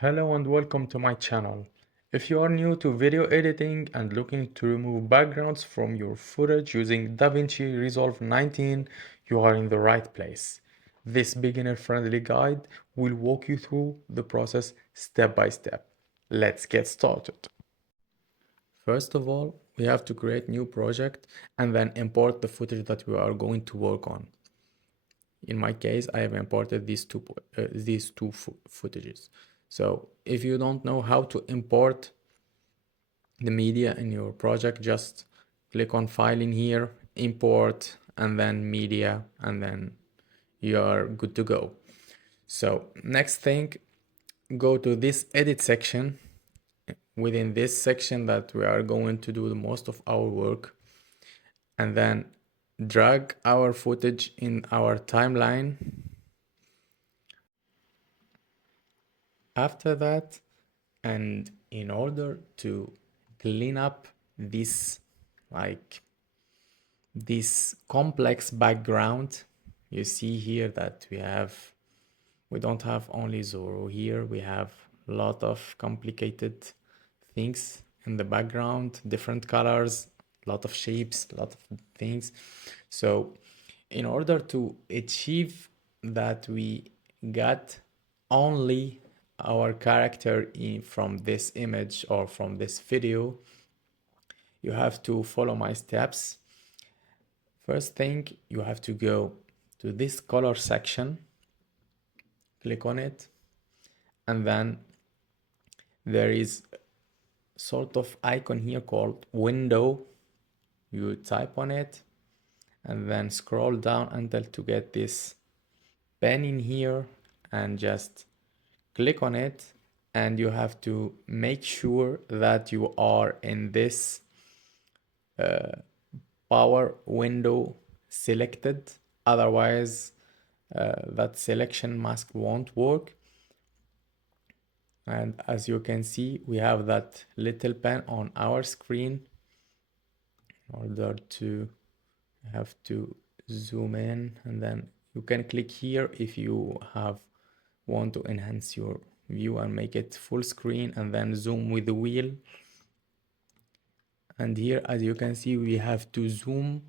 Hello and welcome to my channel. If you are new to video editing and looking to remove backgrounds from your footage using DaVinci Resolve 19, you are in the right place. This beginner-friendly guide will walk you through the process step by step. Let's get started. First of all, we have to create new project and then import the footage that we are going to work on. In my case, I have imported these two footages. So if you don't know how to import the media in your project, just click on File in here, Import, and then Media, and then you are good to go. So next thing, go to this Edit section. Within this section that we are going to do the most of our work, and then drag our footage in our timeline. After that, and in order to clean up this like this complex background, you see here that we don't have only Zoro here, we have a lot of complicated things in the background, different colors, a lot of shapes, a lot of things. So in order to achieve that, we got only our character from this image or from this video, you have to follow my steps. First thing, you have to go to this color section, click on it, and then there is sort of icon here called window. You type on it and then scroll down until to get this pen in here and just click on it, and you have to make sure that you are in this power window selected, otherwise that selection mask won't work. And as you can see, we have that little pen on our screen. In order to have to zoom in, and then you can click here if you want to enhance your view and make it full screen, and then zoom with the wheel. And here, as you can see, we have to zoom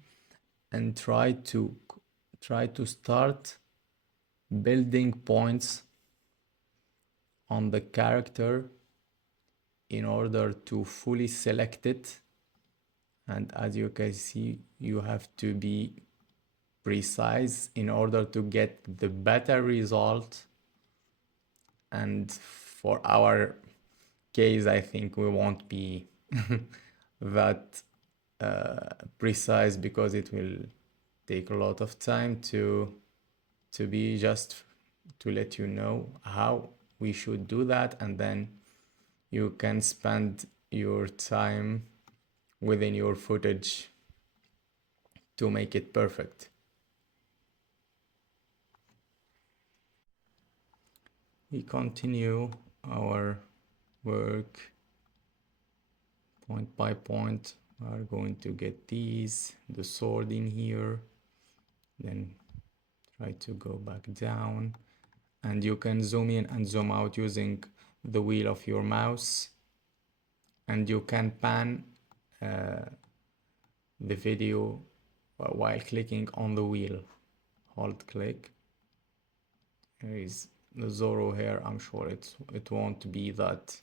and try to start building points on the character in order to fully select it. And as you can see, you have to be precise in order to get the better result. And for our case, I think we won't be that precise, because it will take a lot of time to be just to let you know how we should do that, and then you can spend your time within your footage to make it perfect. We continue our work point by point. We are going to get the sword in here, then try to go back down, and you can zoom in and zoom out using the wheel of your mouse, and you can pan the video while clicking on the wheel. Hold click. There is the Zoro here. I'm sure it won't be that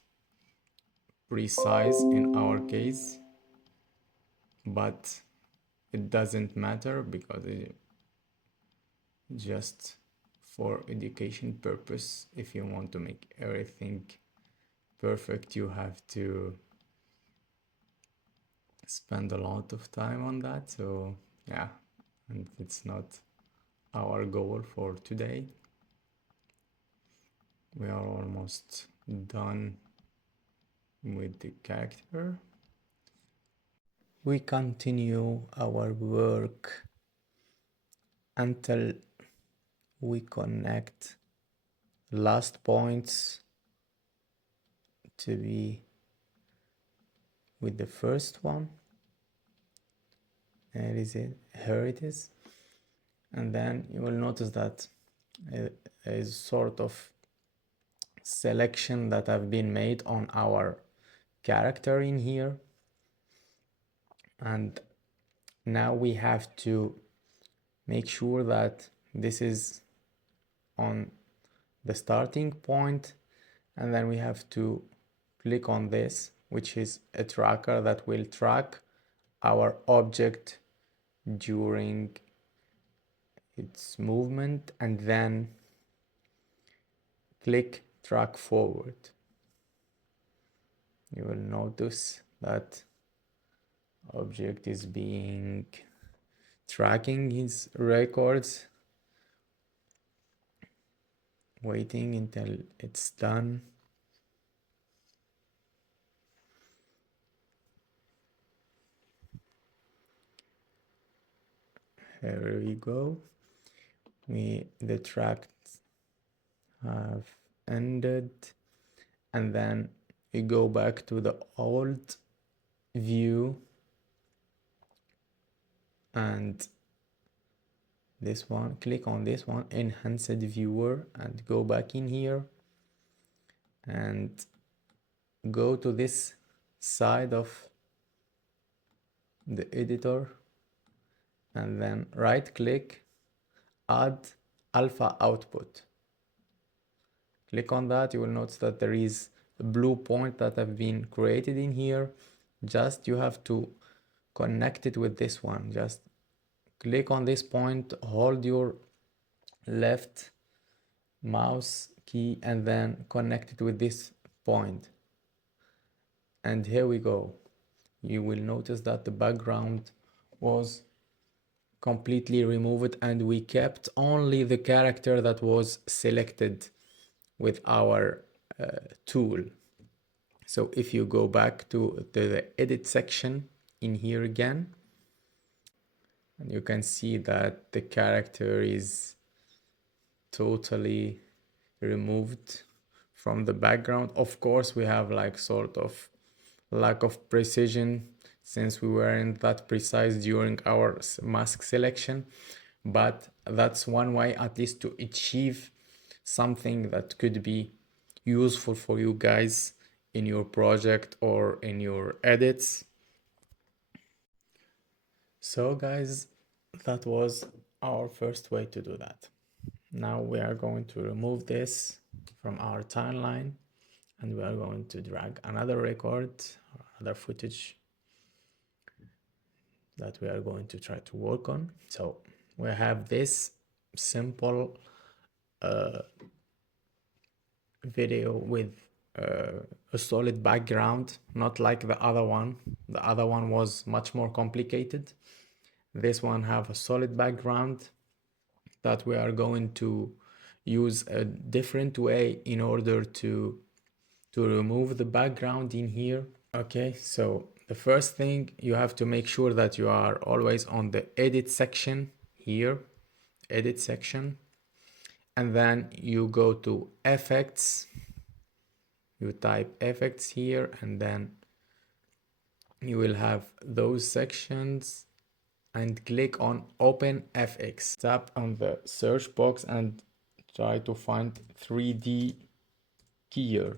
precise in our case, but it doesn't matter, because it just for education purpose. If you want to make everything perfect, you have to spend a lot of time on that. So yeah, and it's not our goal for today. We are almost done with the character. We continue our work until we connect last points to be with the first one. There is it, here it is. And then you will notice that it is sort of selection that have been made on our character in here. And now we have to make sure that this is on the starting point, and then we have to click on this, which is a tracker that will track our object during its movement, and then click track forward. You will notice that object is being tracking his records, waiting until it's done. Here we go. The tracks have ended, and then we go back to the old view, and this one, click on this one, enhanced viewer, and go back in here and go to this side of the editor, and then right click, add alpha output. Click on that. You will notice that there is a blue point that have been created in here. Just you have to connect it with this one. Just click on this point, hold your left mouse key, and then connect it with this point. And here we go. You will notice that the background was completely removed, and we kept only the character that was selected with our tool. So if you go back to the edit section in here again, and you can see that the character is totally removed from the background. Of course, we have like sort of lack of precision since we weren't that precise during our mask selection, but that's one way at least to achieve something that could be useful for you guys in your project or in your edits. So guys, that was our first way to do that. Now we are going to remove this from our timeline, and we are going to drag another record or another footage that we are going to try to work on. So we have this simple video with a solid background, not like the other one. The other one was much more complicated. This one have a solid background that we are going to use a different way in order to remove the background in here. Okay, so the first thing, you have to make sure that you are always on the edit section here, edit section, and then you go to effects, you type effects here, and then you will have those sections, and click on open FX. Tap on the search box and try to find 3D keyer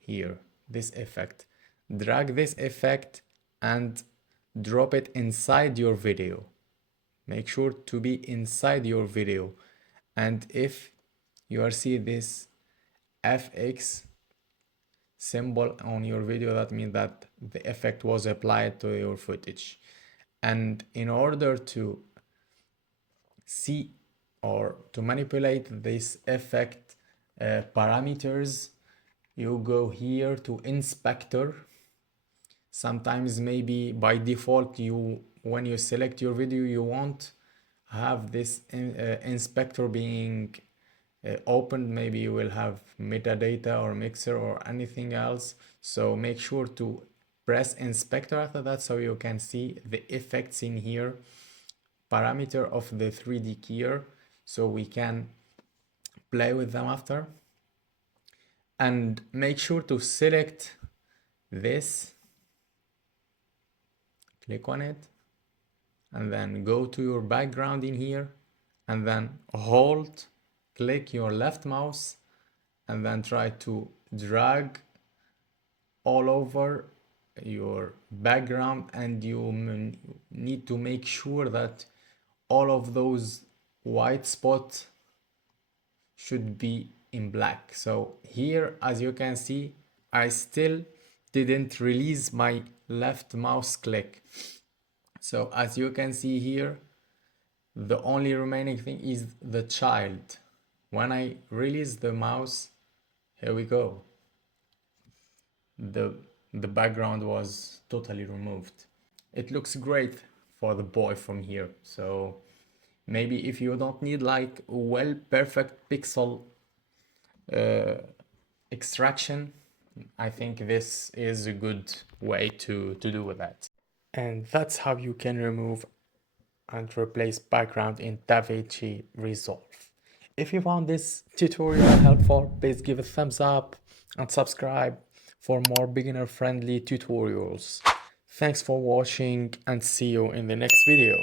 here, this effect. Drag this effect and drop it inside your video. Make sure to be inside your video. And if you are seeing this FX symbol on your video, that means that the effect was applied to your footage. And in order to see or to manipulate this effect parameters, you go here to inspector. Sometimes maybe by default, when you select your video, you won't have this inspector being opened. Maybe you will have metadata or mixer or anything else. So make sure to press inspector after that, so you can see the effects in here, parameter of the 3D keyer, so we can play with them after. And make sure to select this, click on it, and then go to your background in here, and then hold, click your left mouse, and then try to drag all over your background, and you need to make sure that all of those white spots should be in black. So here, as you can see, I still didn't release my left mouse click. So as you can see here, the only remaining thing is the child. When I release the mouse, here we go. The background was totally removed. It looks great for the boy from here. So maybe if you don't need like well perfect pixel extraction, I think this is a good way to do with that. And that's how you can remove and replace background in DaVinci Resolve. If you found this tutorial helpful, please give a thumbs up and subscribe for more beginner-friendly tutorials. Thanks for watching and see you in the next video.